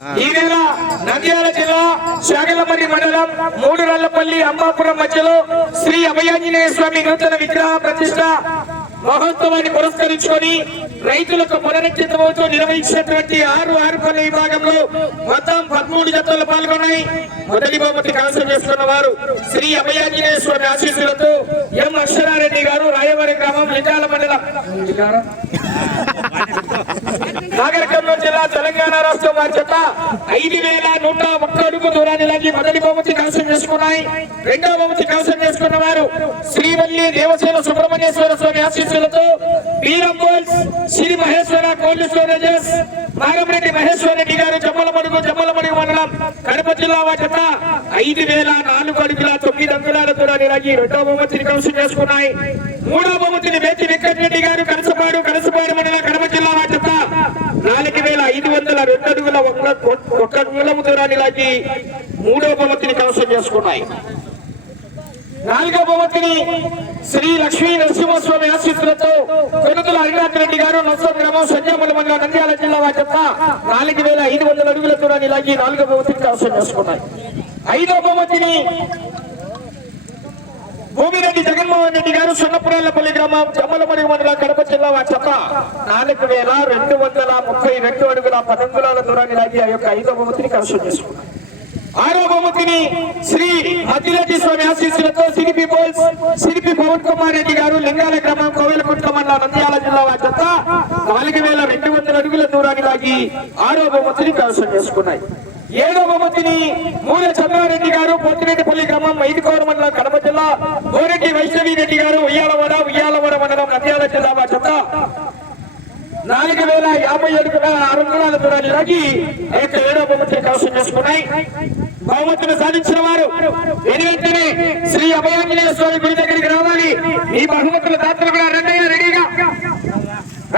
ఈ నెల నంద్యాల జిల్లా శాగలమర్రి మండలం మూడు రల్లపల్లి అంబాపురం మధ్యలో శ్రీ అభయాంజనేయ స్వామి నూతన విగ్రహ ప్రతిష్ట మహోత్సవాన్ని పురస్కరించుకొని రైతులకు పునరుద్ధృతమవుతూ నిర్వహించినటువంటి ఆరు ఆరు పనుల విభాగంలో మొత్తం పదమూడు జతలు పాల్గొన్నాయి. మొదటి బహుమతి కైవసం చేసుకున్న వారు శ్రీ అభయాంజనేయ స్వామి ఆశీస్సులతో ఎం అక్షరారెడ్డి గారు రాయవరం గ్రామం లింగాల మండలం. నాగర్ కర్నూలు జిల్లా తెలంగాణ రాష్ట్రం వారి చేత ఐదు వేల నూట ఒక్క అడుగు దూరాన్ని లాగి మొదటి బహుమతి కవసం చేసుకున్నాయి. రెండవ బహుమతి కవసం చేసుకున్న వారు శ్రీవల్లి దేవసేన సుబ్రహ్మణ్యేశ్వర స్వామి ఆశీస్సులతో బీరం బోల్స్ శ్రీ మహేశ్వర కోల్డ్ స్టోరేజెస్ నాగంరెడ్డి మహేశ్వర రెడ్డి గారు జమ్మలమడుగు జమ్మలమడుగు మండలం కడప జిల్లా వారి చేత ఐదు వేల నాలుగు అడుగుల తొమ్మిది అంగుళాల దూరాన్ని లాగి రెండవ బహుమతిని కవసం చేసుకున్నాయి. మూడవ బహుమతిని మేతి వెంకటరెడ్డి గారు కలసపాడు కలసపాడు మండలం కడప జిల్లా వారి చేత నాలుగు వేల ఐదు వందల రెండు అడుగుల ఒక్క ఒక్క దూరాన్ని లాగి మూడో భవంతిని కవసం చేసుకున్నాయి. నాలుగో భవంతిని శ్రీ లక్ష్మీ నరసింహస్వామి ఆశీస్సులతో కొనుతుల హరినాథ్ రెడ్డి గారు నర్సం గ్రామం సంజామల మండలం నంద్యాల జిల్లా వారి చెత్త నాలుగు వేల ఐదు వందల అడుగుల దూరాన్ని లాగి నాలుగో భవంతిని కవసం చేసుకున్నాయి. ఐదో భవంతిని భూమిరెడ్డి జగన్మోహన్ రెడ్డి గారు సున్నపురాలపల్లి గ్రామం జమ్మలమడి మండల కడప జిల్లా వారి చెత్త నాలుగు వేల రెండు వందల ముప్పై రెండు అడుగుల పదంగులాల దూరాన్ని లాగి ఆ యొక్క ఐదో బహుమతిని కవసం చేసుకున్నారు ఆరో బహుమతిని శ్రీ మద్దిరెడ్డి స్వామి ఆశీస్సులతో సిరిపి బోల్స్ సిరిపి పవన్ కుమార్ రెడ్డి గారు లింగాల గ్రామం కోవెలకుంట మండలం నంద్యాల జిల్లా వారి చెత్త నాలుగు వేల రెండు వందల అడుగుల దూరాన్ని లాగి ఆరో బహుమతిని చేసుకున్నాయి. ఏడో బహుమతిని మూల చంద్రారెడ్డి గారు పొత్తిరెడ్డిపల్లి గ్రామం ఐదుకోర మండలం కడప జిల్లా గోరెడ్డి వైష్ణవి రెడ్డి గారు ఉయ్యాలవడ ఉయ్యాలవడ మండలం నంద్యాల జిల్లా వారి చెత్త నాలుగు వేల యాభై ఏడు అరంగుళాల దూరాన్ని లాగి ఆ యొక్క ఏడో బహుమతిని కవసం చేసుకున్నాయి. బహుమతిని సాధించిన వారు వెను శ్రీ అభయాంజనేయ స్వామి గుడి దగ్గరికి రావాలి. ఈ బహుమతుల దాతలు కూడా